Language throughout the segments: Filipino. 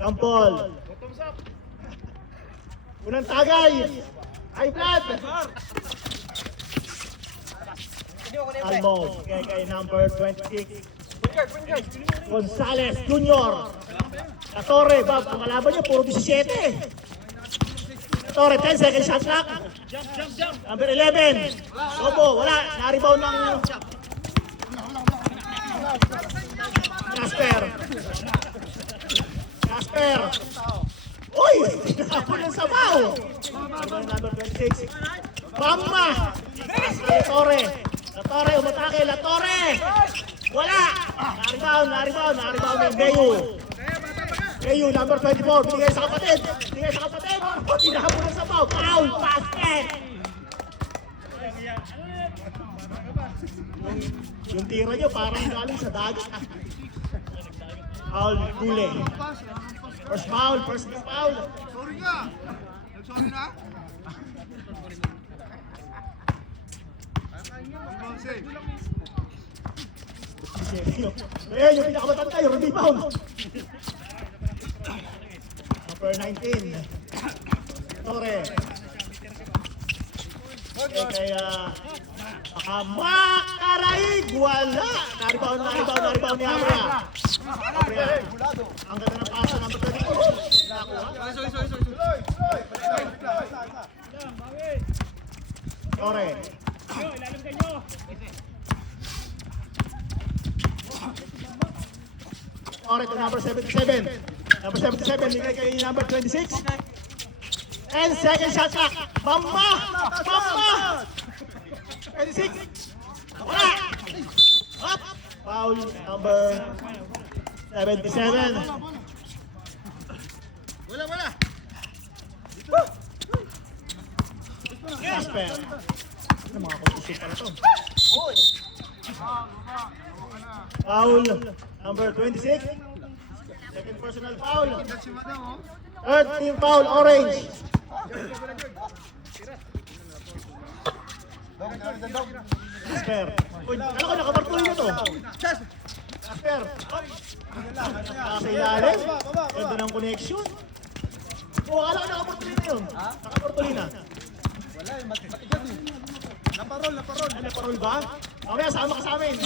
Sampol. Unang tagay. High blood. Almost. Kay number 26. Gonzales Jr. La Torre. Bob, ang kalaban niya puro 17. La Torre, 10 seconds shot clock. Number 11. Lobo, wala. Na-rebound ng Casper. Casper. Uy! Tinapon ng sabaw. Number 26. Bamba! La Torre. La Torre, umatake. La Torre! Wala! Na-rebound ng Gayu. Gayu, number 24. Binigay sa kapatid. Tinapon ng sabaw. Foul! Basket! Yung tira nyo parang galing sa dagat. Foul, Kule. First foul. Sorry ka! Nag-sorry na? Ayan, yung pinakamatanda, yung rebound. Number 19. Torre. Kaya Makaraig! Wala! Na-rebound ni Abra. Ang ganda ng pasa, number 24. Torre. Torre to number 77. Number 77, bigay kay number 26. And second shot clock. Bamba! 26. Wala! Up! Foul number 77. Wala! Casper. Ano mga kutusip pala ito? Foul number 26. Second personal foul. Third team foul, orange. Casper. Uy, alam ko nakapartuloy na to. Casper. Nasa ilalim. Ganda ng connection. Akala ko nakapartuloy na yun. Nakapartuloy na. Wala, matigas eh. Naparol. Ano, naparol ba? Mamaya, sama ka sa amin.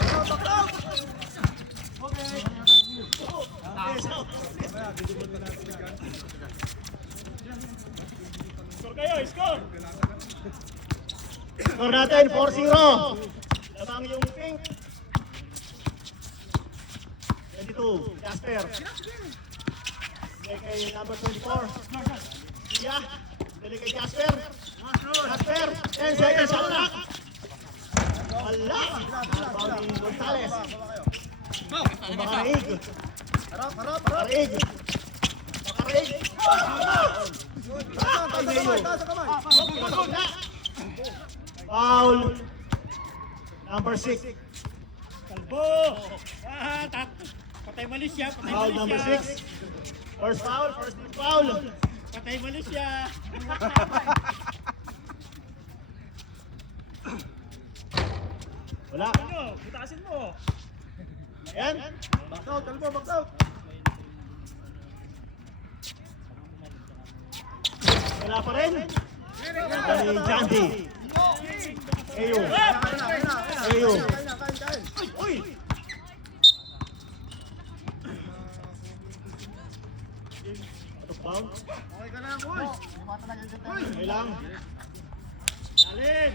Okay. Score kayo, score! Score natin, 4-0. Lamang yung pink. 22, Casper. Kay number 24. Sia. Dali kay Casper. Casper, 10 seconds shot clock. Wala. Foul ni Gonzales. Makaraig. Makaraig. Foul. Number 6. Kalbo! Patay Malaysia! Foul number 6. First foul. Patay Malaysia! Wala. Ano? Butasin mo! Ayan. Back out. Wala pa rin. Dali Jandy. Ayo. Uy! Ito foul. Okay ka lang, boy. Okay lang. Alin!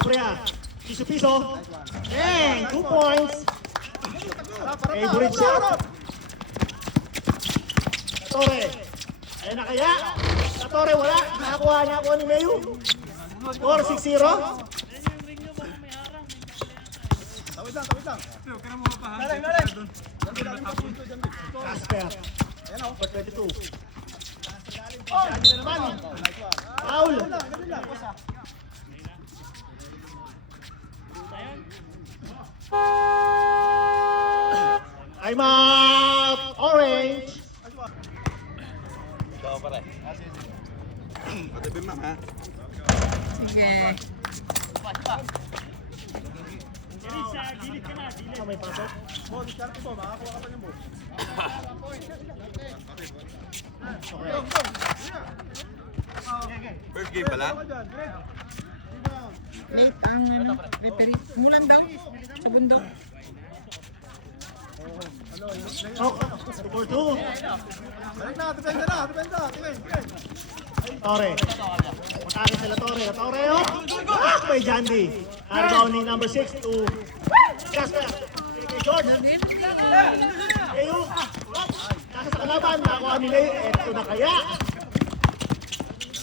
Abrea. Piso. Dang! 2 points. Favorite shot. Torre. Ayan na kaya. Sa Torre wala. Nakakuha ni Mayu. Score 6-0. Yan yung ring nyo, baka may harang. Tawid lang. Huwag ka na mga pahangin. Casper. Number 22. Jandy na naman. Foul. I'm out. Orange. Ikaw pare. Patibim ma'am ha. Sige. Erin, sa gilid ka na, gilid. May pasok. Bo, diskarte po. Makakuha ka pa niyan, Bo. First game pala? Late ang ano, referee. Mulan daw sa bundok. Oh, 2-4-2. Balik na, depende na. Depende. Tingin. Torre. Matake sila Torre. Torre, oh! Ah, may Jandy. Rebounding number 6 to Jasper. Kay George. Kayo. Nasa sa kalaban. Nakuha nila yun. Eto na kaya.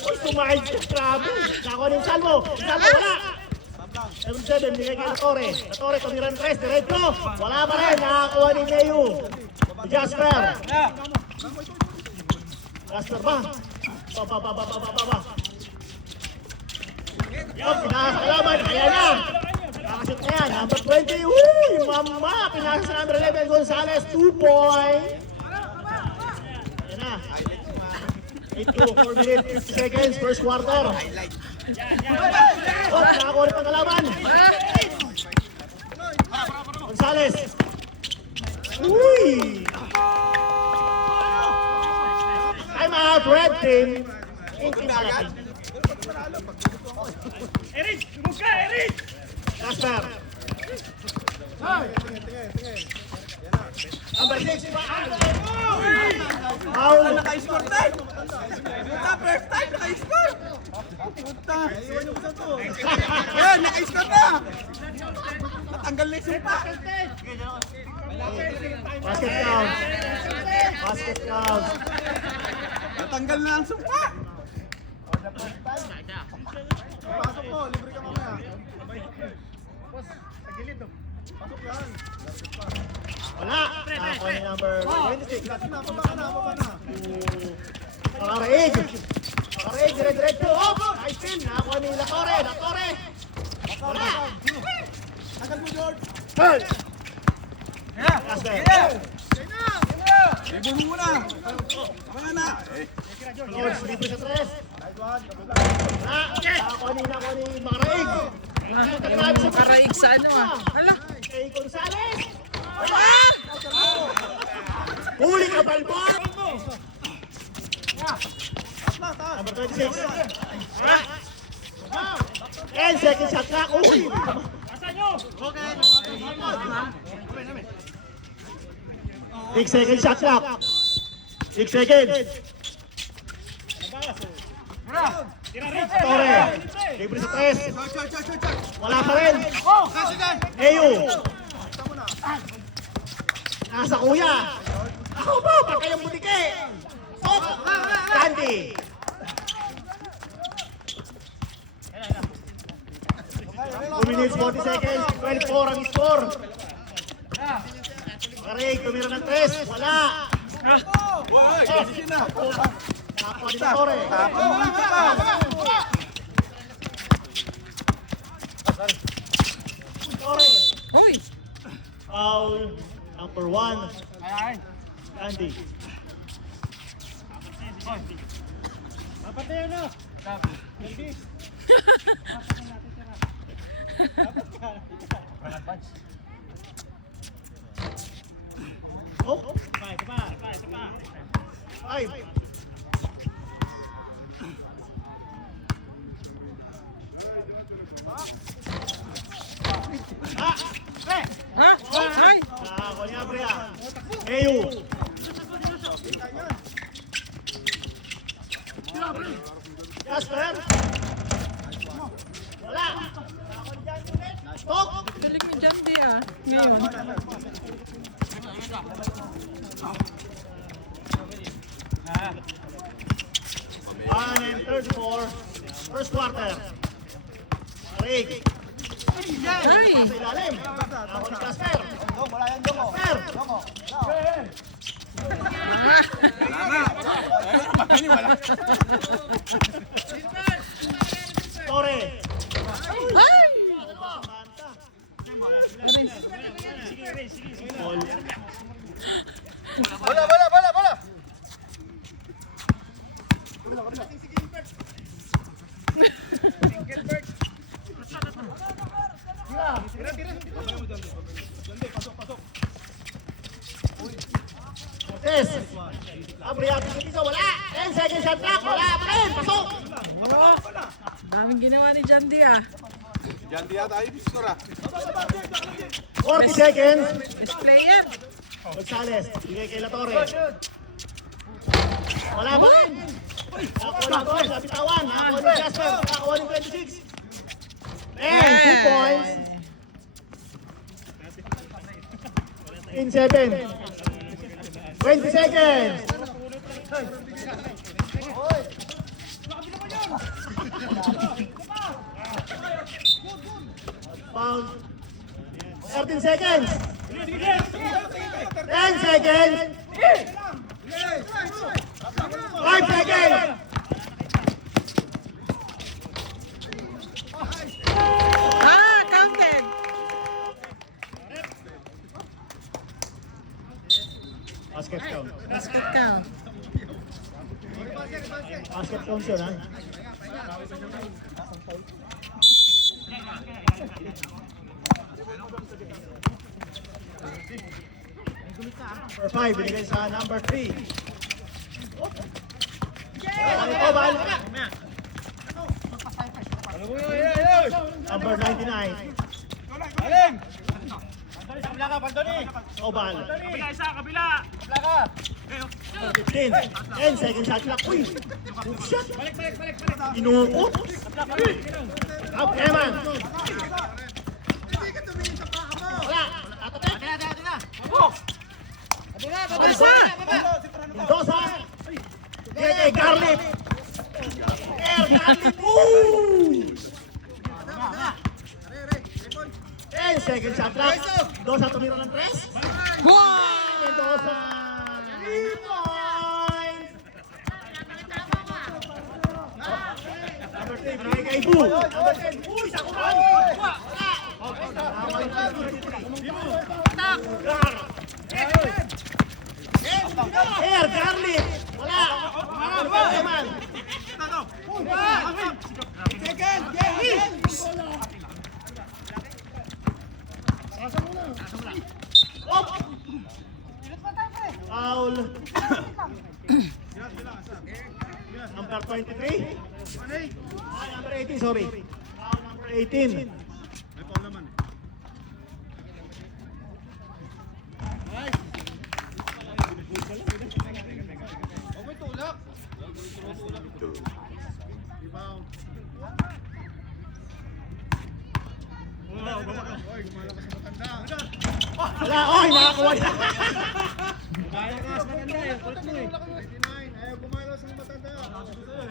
Uy, kumain siya. Grabe. Nakuha ni Salvo. Salvo, wala. 7-7, bigay kay Torre. Torre, tumiran 3. Diretso. Wala pa rin. Nakakuha ni Mayu. Jasper. Jasper ba? Ba. Yung pinasa kalaban, kaya na. Nakashoot na yan, number 20. Uy, mama! Pinasa sa number 11, Gonzalez, 2 point. Ayan na. 8 to 4 minutes, 50 seconds, first quarter. Oh, nakakuha rin ang kalaban. Gonzalez. Uy! Time out, red team. Erin, lumog ka, Erin! Jasper. Number 6. Foul. Naka-score time! Puta, first time, naka-score! Puta! Ayan, naka-score na! Natanggal na yung sumpa! Basket counts. Basket counts. Natanggal na ang sumpa! Pasok po, libre ka mamaya. Pasok yan. Wala. Nakakuha ni number 26. Pababa na. Makaraig. Dire-diretso. Oh, nice steal. Nakakuha ni La Torre. Wala. Tagal mo, George. Jasper. Ibon mo muna! Wala na! George, libre sa 3. Nakakuha ni Makaraig. Makaraig sa ano ah. Hala. Kay Gonzalez. Huli ka, Balbon! Number 26. 10 seconds shot clock. Uy! Asan nyo? 6 seconds shot clock. 6 seconds. Tira rin! Torre. Libre sa 3. Wala pa rin. Eyu. Nasa kuya. Ako ba? Pagkayang butike. Stop. Candy. Two minutes, 40 seconds. 12-4 ang score. Karig, tumira ng 3. Wala. Kapwa ni Torre. Torre. Hoy. Foul number 1. Candy. Dapat na yun, no? Oh, Isa pa. 5. Ha? Ay. Nakakuha ni Abria. Eyu. Jasper. Wala. Stop. Galing ni Jandy ah. Ngayon. One and 34. First quarter. Rig. Ay. Sa ilalim. Ako ni Jasper. Jasper. Torre. Ay. Sige, Erin, sige. Ball. Bola! Yes. Abriato sa piso, wala. 10 seconds shot clock, wala pa rin. Pasok. Daming ginawa ni Jandy ah. Diyan di yata yung score ah. 40 seconds. Best player. Gonzales, bigay kay Latore. Wala ba rin? Nakakuha ng Torres, nabitawan. Nakakuha ni Jasper, nakakuha ng 26. And 2 points. In 7. 20 seconds. Foul. 13 seconds. 10 seconds. 5 seconds. Ah, counted. Basket count. Basket count. Basket count yun, ha? Number 5, binigay sa number 3. Bal. Number 99. Galing! Obal. Kabila isa, kabila. 15. 10 seconds shot clock. Uy! Good shot! Inukot! Up, Eman! Wala! Tatapit! Pabasa! Mendoza! Kay Garlic! Garlic! Woo! 10 seconds shot clock. Mendoza tumira ng 3. Wow! Mendoza! 3 points! Number 3, binigay kay Bu. Number 10, uy, sa kumain! Air, Garlic! Wala! Eman! Op! Foul. Number 23. Number 18, sorry. Foul number 18. Wala, oy, nakakuha na.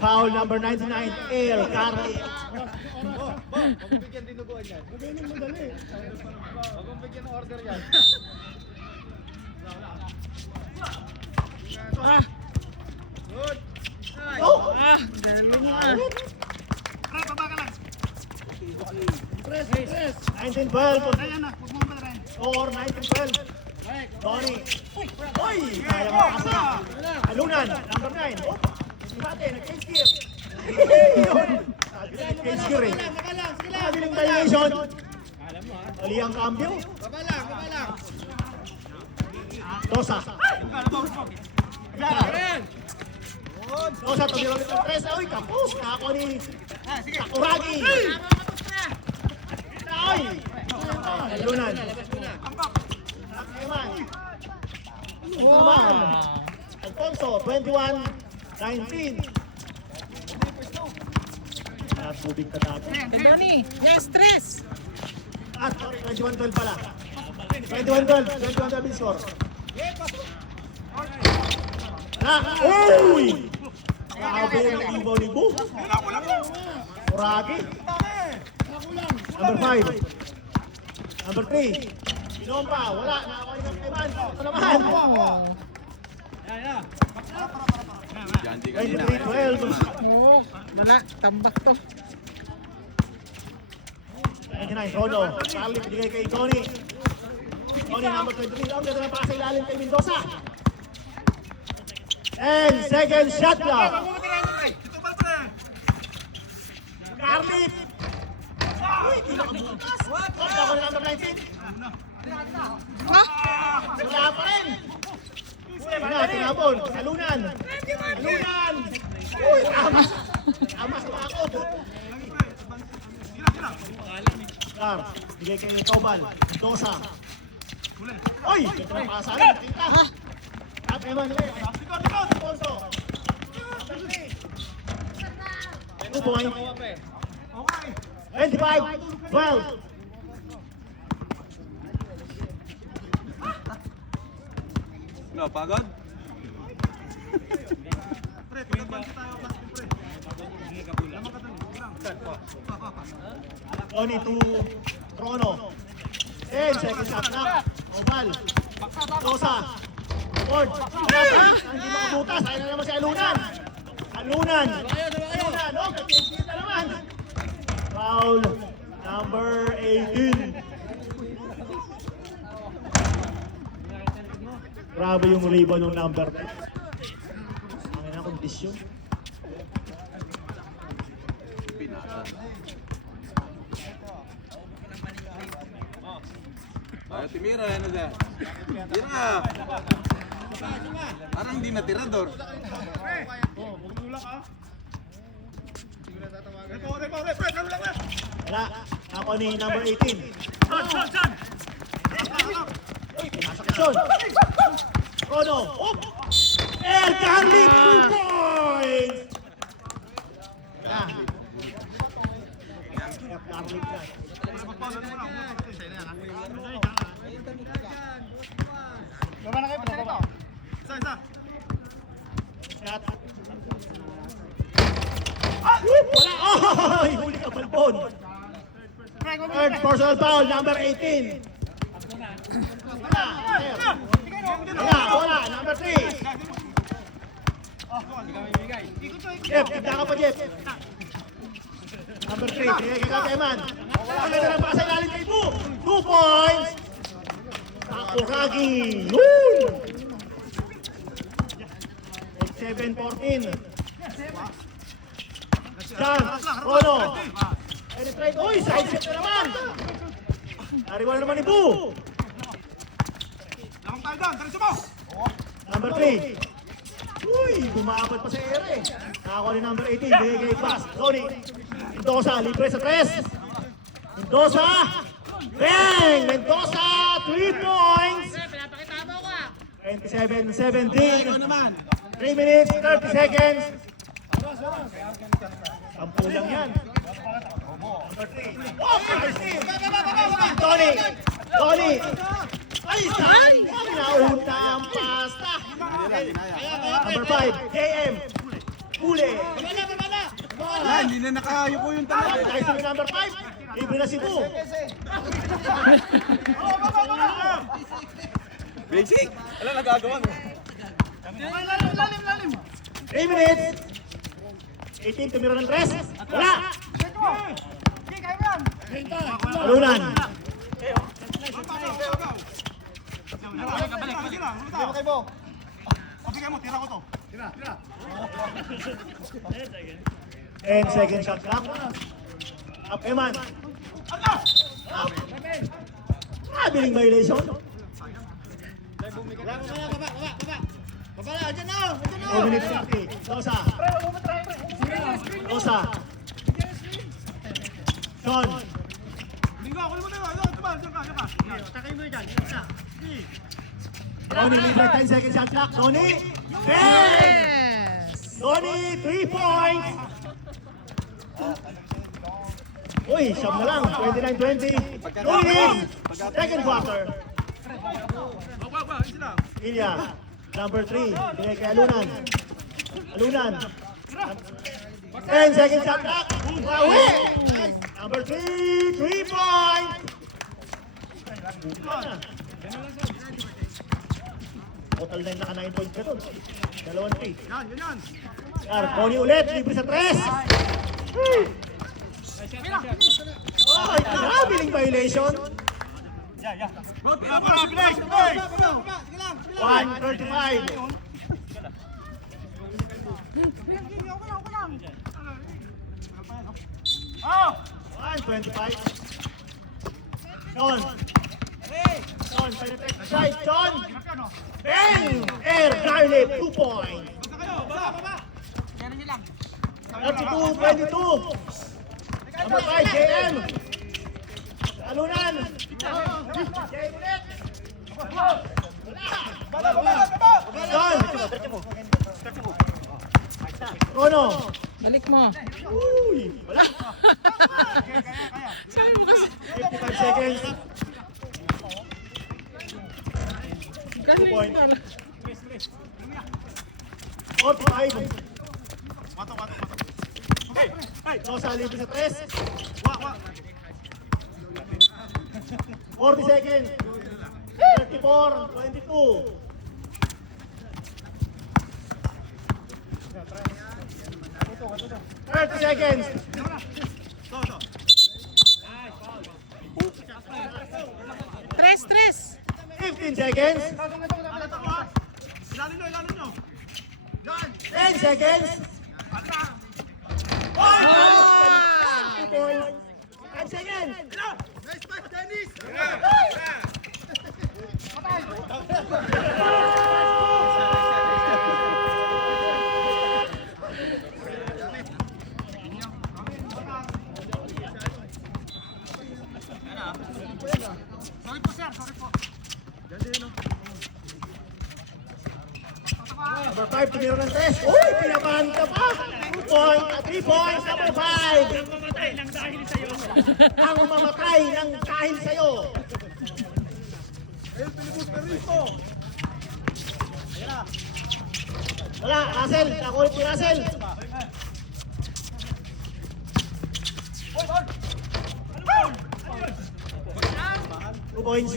Foul number 99, El Carly. Mabibigyan dinuguan yan. Mabibigyan ng order yan. Ah, Oh! ah, galing ah. 19-12. Score 19-12. Tony. Uy! Kaya makasa. Alunan, number 9. Oh! Dati, nag-case gear. Nag-case gear eh. Mabiling violation. Mali ang cambio. Dosa. Dosa, tumira ulit ng 3. Uy, kapos. Nakakuha ni Sakuragi. Ay! Alunan. Naman. Naman. Alfonso, 21-19. Tubig ka dati. Donnie, yes, stress. At 21-12 pala. 21-12. 21-12 yung score. Uy! Grabe yung ibaw ni Bu. Kuragi. Number 5. Number 3. Binompa. Wala. Nakakuha ng Eman. Ito naman. Diyan di kanina. 23-12. Oh, wala, tambak to. 99, Rono. Charlie, binigay kay Tony. Tony, number 23. Ang ganda ng pasa ilalim kay Mendoza. And second shot clock. Charlie. Uy, di nakabukas. Wala ko na number 19. Wala pa rin. tinapon. Alunan. Alunan. Uy, tama. Tama sa ako. Star, bigay kay Tobal. Dosa. Uy, ito na pasalan. Tinta. At Eman ulit. Ponso. 2 points. 25-12. No, pagod? Tony to Trono. 10 seconds shot clock. Oval. Dosa. Ford. Hindi makabutas. Ayun na naman si Alunan. Alunan. Alunan. Oh, nag-change na naman. Foul number 18. Grabe yung ribbon ng number 10. Ang ina kondisyon. Ayaw timira, ano siya? Tira! Parang hindi natira, Dor. Wala. Ako ni number 18. Nasa kasyon. Rono. Oh! El Carly, 2 points! Ah. El Carly na. Shot. Wala! Oh! Huli ka, Balbon! Third personal foul, number 18. Wala, number 3. Jeff, tignan ka pa, Jeff. Number 3, sige kay Kateman. Ang ganda ng pasa ilalim kay Bu. 2 points. Takuragi. Yun! 7-14. John, Rono. Penetrate. Uy, side set na naman. Nariwan naman ni Bu. Number 3. Uy, bumapat pa sa ere. Nakakuha ni number 18. Bigay kay pass. Tony. Mendoza, libre sa 3. Mendoza. Bang! Mendoza, 3 points. 27-17. 3 minutes, 30 seconds. 10 lang yan. Number 3. Oh, Tony. Tony. Ay, saan? Nauna ang pasta. Number 5, JM. Ule. Hindi na nakayuko yung talaga. Dahil sa number 5, libre na si Bu. Basic! Wala nagagawa mo. 3 minutes. 18 tumira ng 3. Wala. Alunan. And second shot clock. Up Eman. Biling violation. 4 minutes 50. Dosa. Dosa. John. Tony, libre 10 seconds shot clock. Tony. Bang! Yes! Tony, 3 points. Uy, siyam na lang. 29-20. Tony, second quarter. Ilya, number 3. Binay kay Alunan. Alunan. 10 seconds shot clock. Bawi! Number 3, 3 points. Total na naka 9 points ka doon. Dalawang 3. Tony ulit, libre sa 3. Oh, grabe yung violation. 135. Oh! 125. John. John, penetrate the side. John. Bang! Fire, Garlic, 2 points. 32-22. Number 5, JM. Alunan. Don. Rono. Balik mo. Uy, wala. Sabi mo kasi. 55 seconds. Galing point. pala. 45. No, sa libre sa 3. 40 seconds. 34, 22. 30 seconds. Tres. 15 seconds. 10 seconds. 2 points. 10 seconds. Number 5, tumiro ng 3. Uy, pinabahan ka pa. 2 points, 3 points, number 5. Mamatay lang dahil sa'yo. Ang mamatay ng dahil sa'yo. Wala, Russell. Nakulit si Russell. Two points.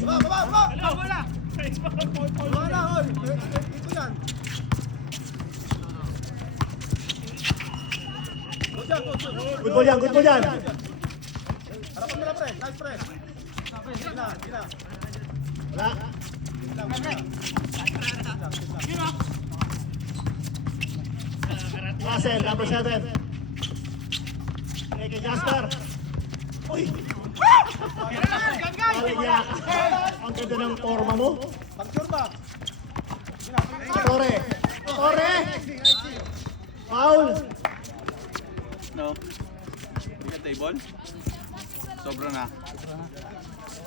Good ball yan, good ball yan. Wala. Russell, number 7. Kay Jasper. Uy! Paligya. Ang ganda ng forma mo. Torre. Torre! Foul! No. Hindi ka table? Sobra na.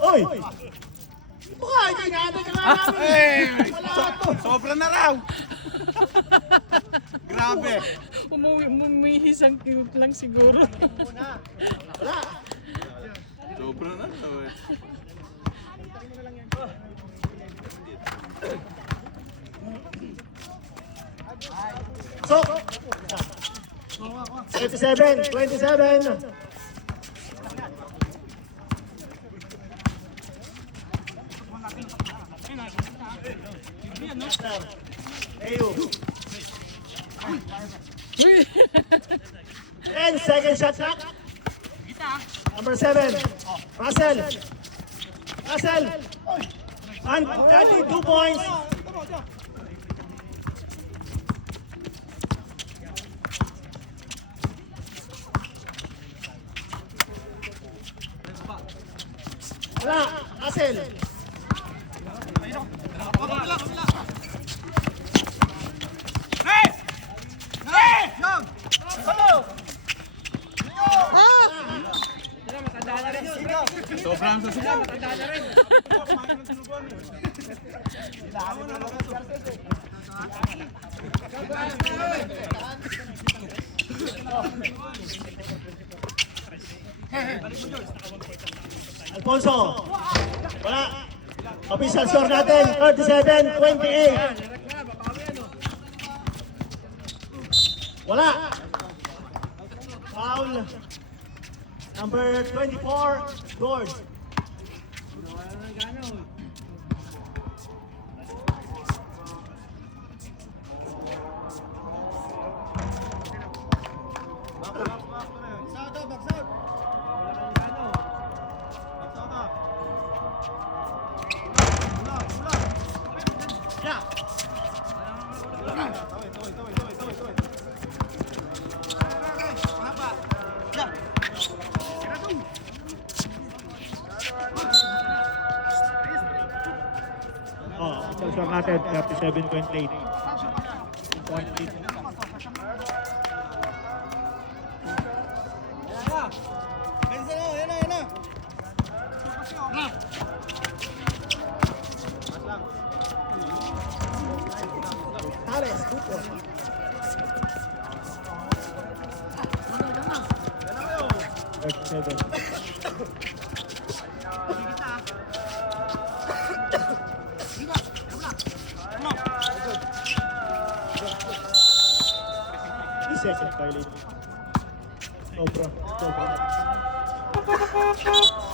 Uy! Mukha, hindi natin ka nga namin. Wala to. Sobra na raw! Grabe! Umihis ang cute lang siguro. Wala. Sobra na raw eh. So, 27. Ayo. 10 second shot clock. Number 7. Russell. And 32 points. Wala, Russell. Sobrang susunod. Alfonso. Wala. Official score natin, 37-28. Wala. Foul. Number 24, George. Yeah. atin, 37.8. Point lead. Yan na. Tales, tupo. Seven. Second violation. Sobra.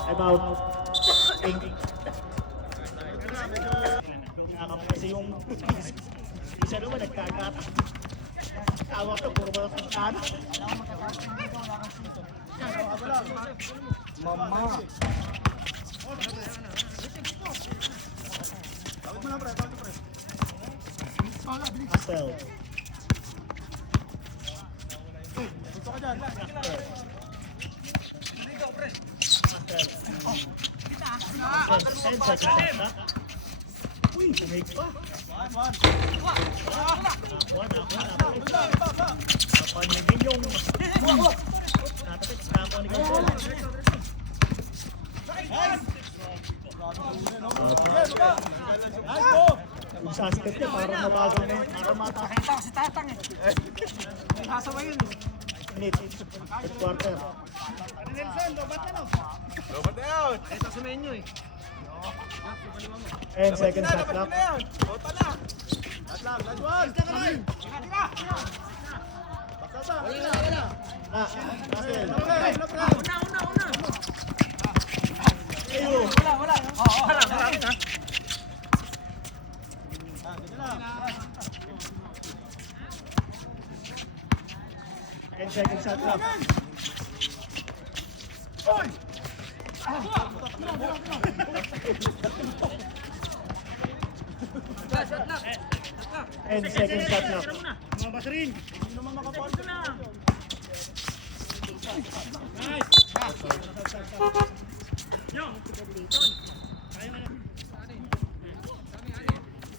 I'm out. Pink. Nakakap kasi yung isa naman nagkagata. Tawag ko, puro mga kantana. Mama. Spell. And second shot na. Uy, tumig pa. Nakuha. Napanigin yung... Natapit, nakuha ni Gabriel. Yung suspect niya, parang mabagal na yun. Parang matapit. Si Tatang eh. May hasawa yun. Minute. Third quarter. Robert na yun. Ito sa menu eh. And second shot clock. Bota na. Last one. Russell. Una. Ayo. Wala. Oo, wala kita. And second shot clock. And second shot clock. Lumabas rin. Yo!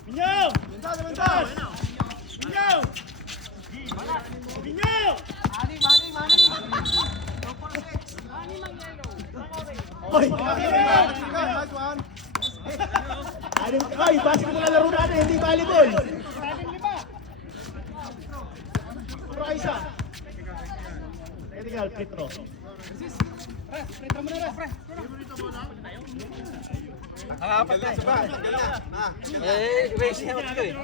Minyaw! Minyaw! Minyaw! Oy! Nice one. Oy, basket mo na laro natin, hindi volleyball. Puro isa. Technical, free throw. Apat na. Racing out ko eh.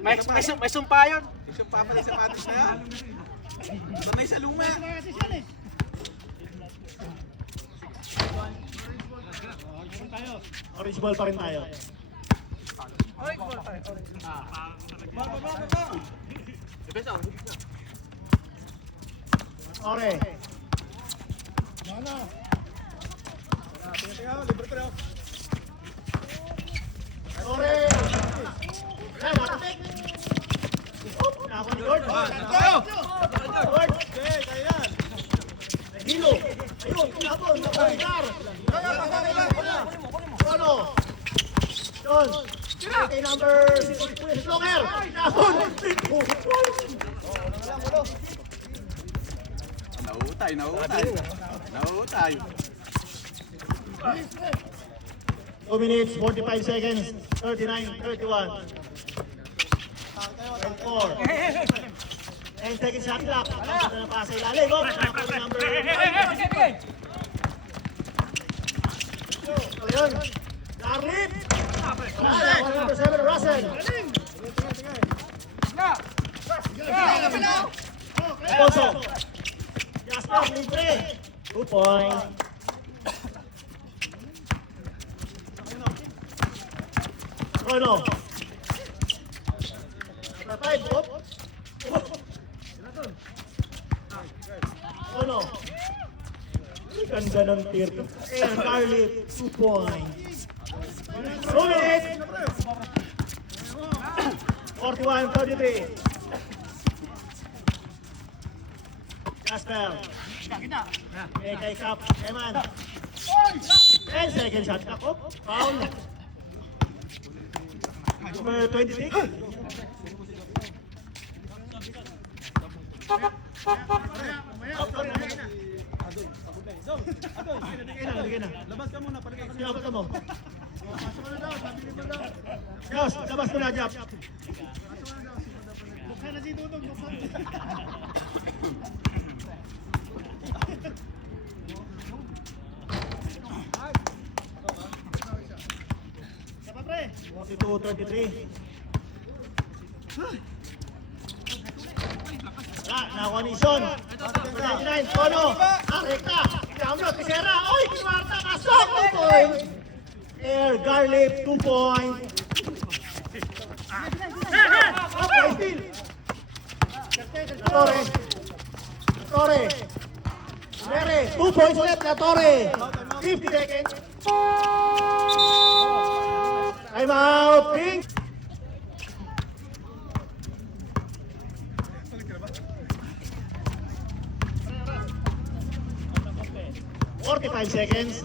May sumpa yun. Sumpa pala sa patis na yan. Sanay sa luma. Orange ball pa rin tayo. Ore. Tingnan, libre ko. Ore. Ay, nakapik. Nakakuha ni Lord. Lord. Okay, kaya yan. Hilo. Ayun, pinabon. Nakuha. Ano? John. Kay number 6. Longer. Pinabon. Nautay. 2 minutes, 45 seconds, 39, 31. And 4. And second shot clock. Ito na pa sa ilalim. Oh, number 5. Ayun. Darlene. Number 7, Russell. Alfonso. Jasper, libre. 2 points. Ano? Number 5, oh. Ano? Ganda ng tier. And Carly, 2 points. 2 minutes. 41-33. Jasper. Kay Cap. Eman. And second shot. Ako. Foul. Number 26. Sige na. Labas ka muna, palingan ka Sige, abot ka mo. Yos, labas mo na, Jap. Buksan na si Dudong. Buksan. Sapa pre. 42-33. Nakuha ni Sean. 99, Tono. Rekta. Download, Pisera. Oy, Pismarta. Pasok. 2 points. Air, Garlic, 2 points. Okay, steal. Torre. Torre. Mere, 2 points ulit na Torre. 50 seconds. Time out, Pink. Forty-five seconds.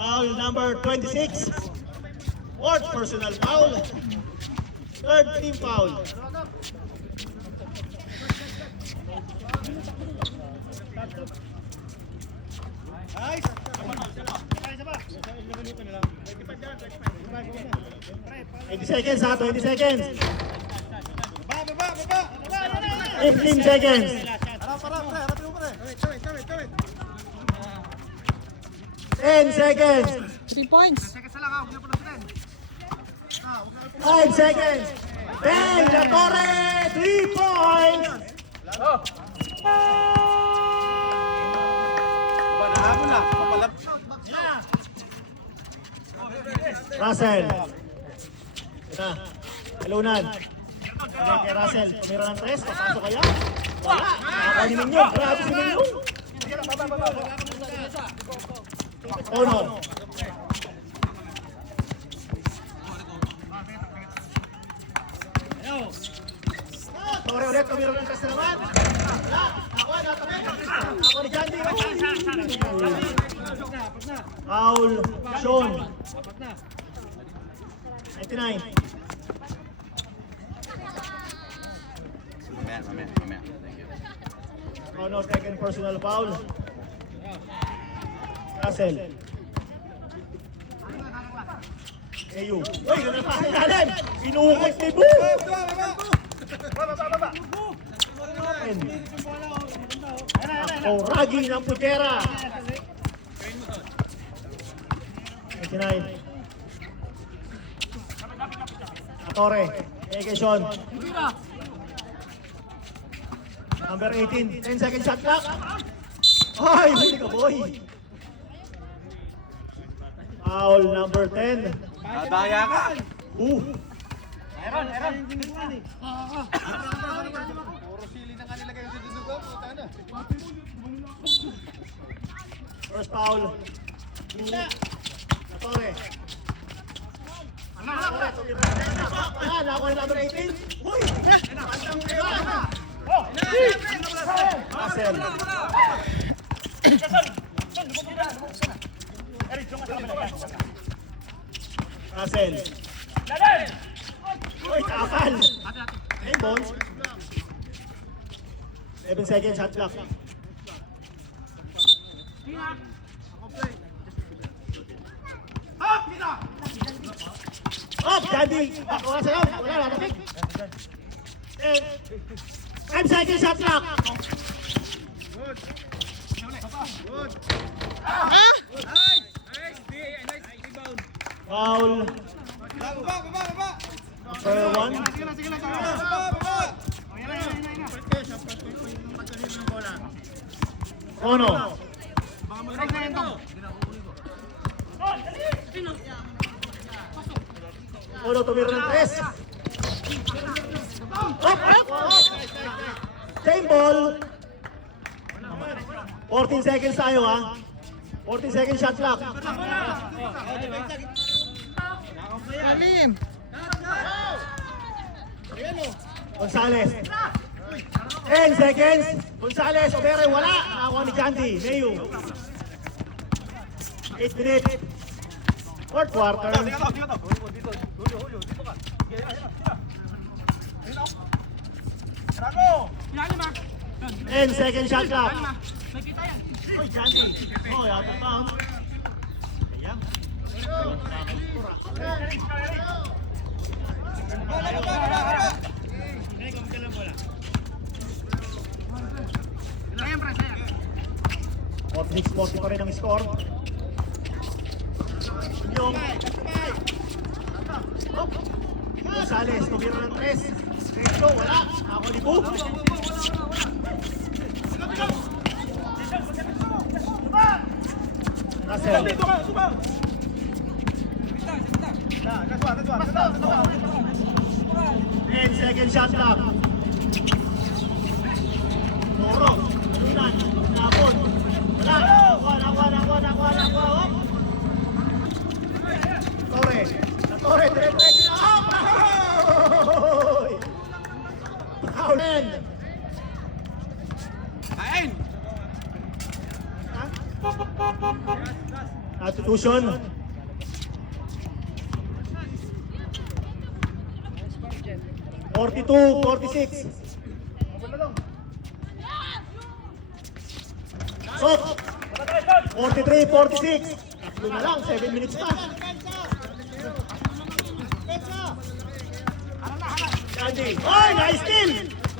Foul number 26. Fourth personal foul. Third team foul. Nice. Sapa. 20 seconds ha, 20 seconds. Baba. 15 seconds. Harapin mo, pre. 10 seconds. 3 points. 5 seconds. Bang! La Torre! 3 points! Nahabol na. Papalap. Russell. Ito na. Talunan. Kay Russell. Tumira ng 3. Papasok kaya? Wala. Nakakaw ni Minyong. Grabe si Minyong. Tono. Torre ulit. Tumira ng 3 na naman. Wala. Ako na. Ako ni Jandy. Foul. Sean. 99. Mamaya. Thank you. Oh no, second personal foul. Russell. Ayu. Uy, ganun pa sa ilalim. Pinukot ni Boo. Ako, ragi ng putera. 99. Torre. Kay Sean. Number 18, 10 second shot clock. Ay, huli ka boy. Foul number 10. Daya ka. Aaron. Puro sili na nga nilagay yung dudugo. Puta na. First foul. Torre. Nakuha na number 18. Uy! Pantang kayo. Russell. Russell. Uy, kapal. Hey, Bones. 7 seconds, shot clock. Up, Jandy. Wala sa loob. Wala, natabik. 5 seconds, shot clock. Foul. Baba. Number 1. Ono. Ono, tumira ng 3. Same ball. 14 seconds tayo ha. 14 seconds shot clock. Alim. Gonzales. 10 seconds. Gonzales, Obere, wala. Nakakuha ni Jandy. Mayu. 8 minutes. Fourth quarter. And second shot clock. Oy, Jandy. Oh, yata pa. Ayan. O, 6-40 pa rin ang score. Yung Gonzales, tumira ng 3. Recho, wala. Ako ni Bu. Russell. And second shot clock. Toro. Tunan. Napon. Wala. Nakuha. Torre. Torre. Dire-diretso na. Ahoy! Foul. Kain! Substitution. Forty-two, 46. Sok. 43, 46. Tatlo na lang, 7 minutes pa. Candy. Oy, nice steal!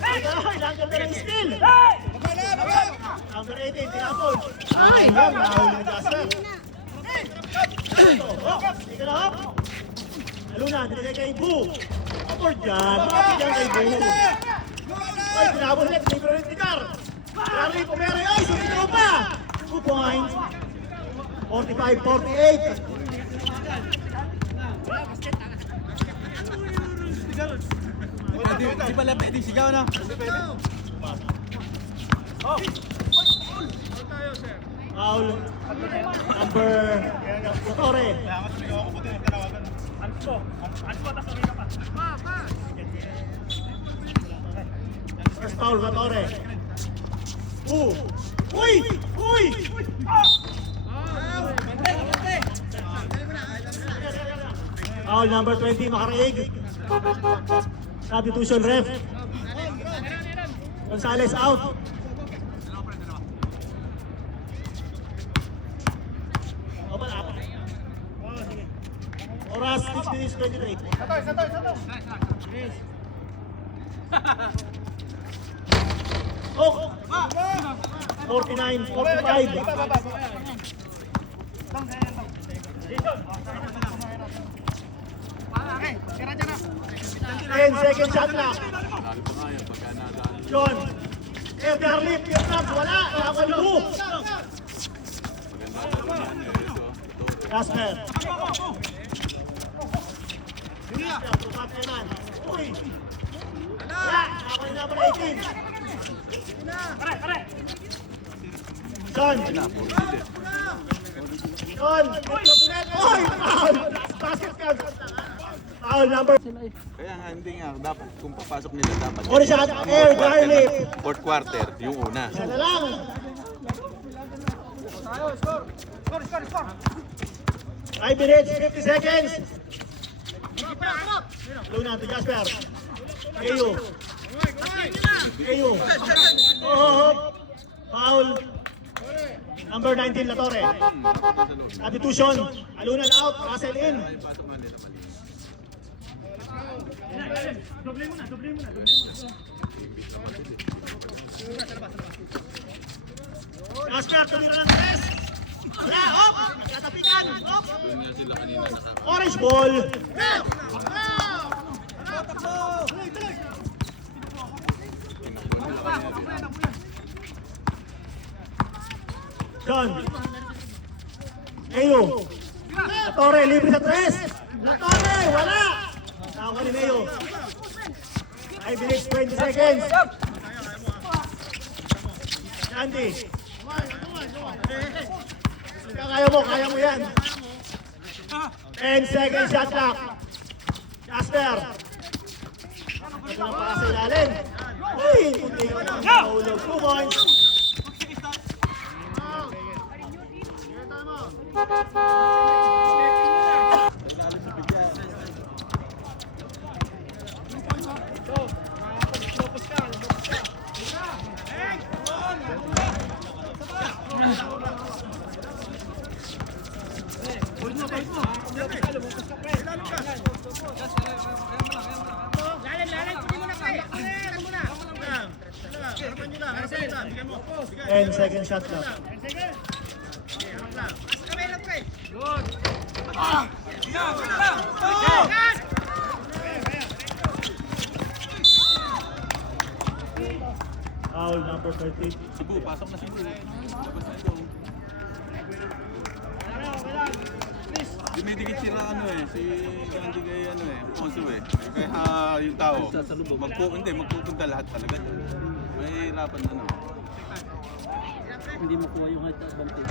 Ay, naganda ng steal! Number 18, tinapon. Ay, yan, nahuli ng Jasper. Ika na, hop. Aluna, dinigay kay Bu. Upward dyan, bakit dyan kay Bu? Ay, tinapon ulit, libre ulit ni Car. Charlie Pomere, ay, sumitaw pa! 2 points. 45-48. Di pala pwedeng sigaw na. Foul. Number Torre. First foul ba Torre? Uy! Foul number 20, Makaraig. Substitution ref. Gonzales out. Oras 6 minutes 23. Oh! 49, 45. And second shot na. John. Edgar Lip, Vietnam, wala. Nakakalbo. Jasper. Tumat naman. Uy. Wala. Ako yung number 18. John. John. Uy. Foul. Basket count. Foul number. Kaya nga hindi nga dapat kung papasok nila dapat. Or shot, air, Garlic. Fourth quarter yung una. Isa na lang. 5 minutes, 50 seconds. Luna to Jasper. Ayo. Oh. Foul. Number 19, La Torre. Substitution. Aluna out. Russell in. Doble muna. Jasper, tumira ng 3. Wala, hop! Nagkatapikan, hop! Orange ball! John! Mayo! La Torre, libre sa 3! La Torre, wala! Nakakuha ni Mayo. 5 minutes, 20 seconds. Andy. Kaya mo yan. 10 seconds shot clock. Jasper. Ito na para sa ilalim. Uy, hindi ko na mahulog. 2 points. And second shot clock. Foul number 30. Cebu, pasok na Cebu. Labas na ito. Dumidikit sila si Gandhi kay Ponso Kaya yung tao, magpupunta lahat talaga. May hirapan na Hindi makuha yung height advantage.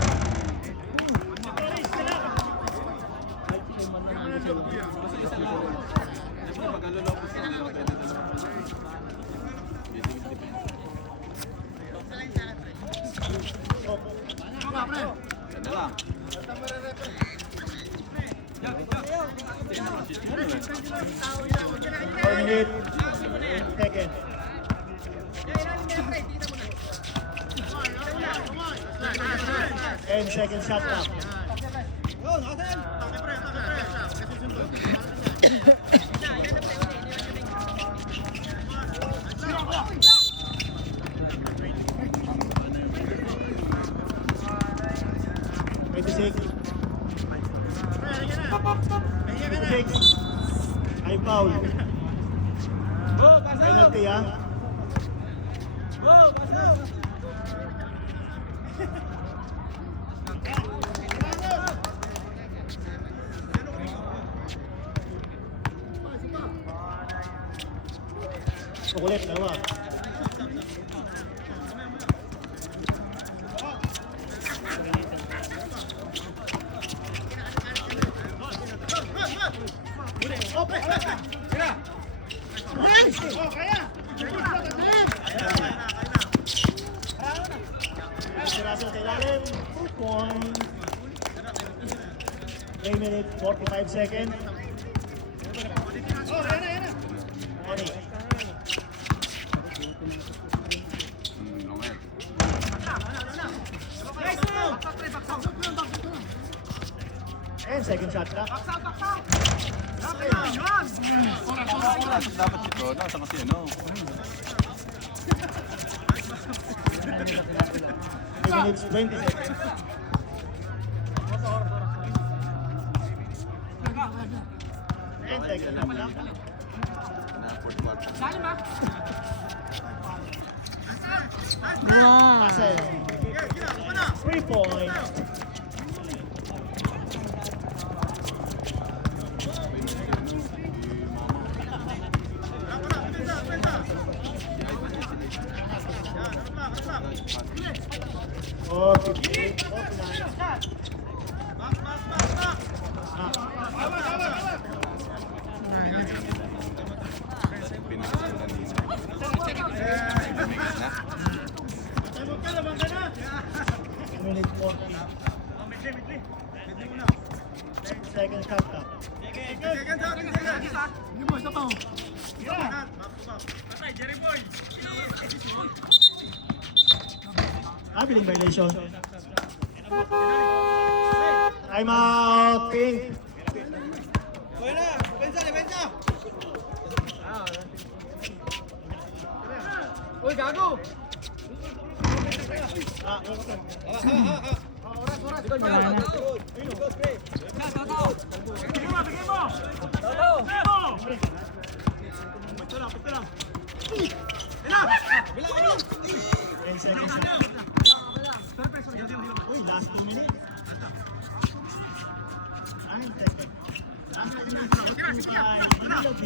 Basta isa lang. Siyempre pag alulopos na pwede talaga. Ganda lang. 4 minutes. 8 seconds. And second shot clock. Ay foul. Penalty Kukulit naman. Sirasa sa ilalim, 2 points. 3 minutes, 45 seconds. Oni. And second shot clock. Dapat si Corona, sa kasi 3 minutes, 20 seconds. And second shot clock. Passes. 3 points. Oh, 58, 49. Minute 40. Second shot clock. Billing violation. Time out, Pink. Uy, gago! Uy, last 2 minutes. 9 seconds. Last 2 minutes. 25. Manila B.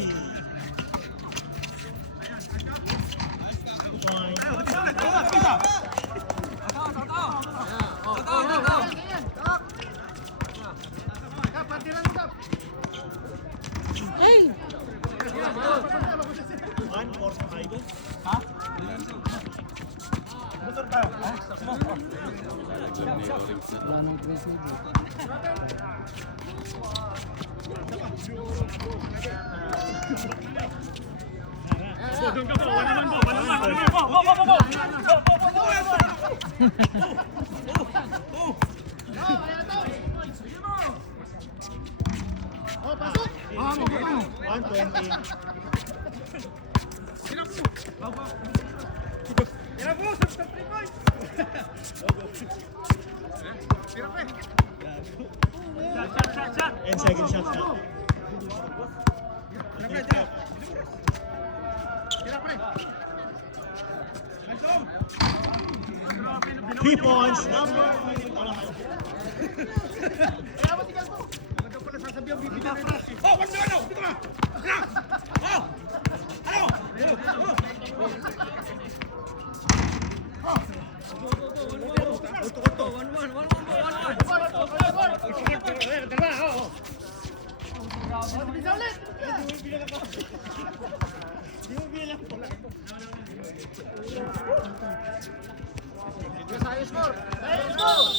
2 points. Ay! 145. Wala nang trade. Doon ka po. Wala naman po. Wala naman po. Go. Oh, pasok! 120. Tira po. Sa 3 points. 10 second shots na. Three points, number. Let's go.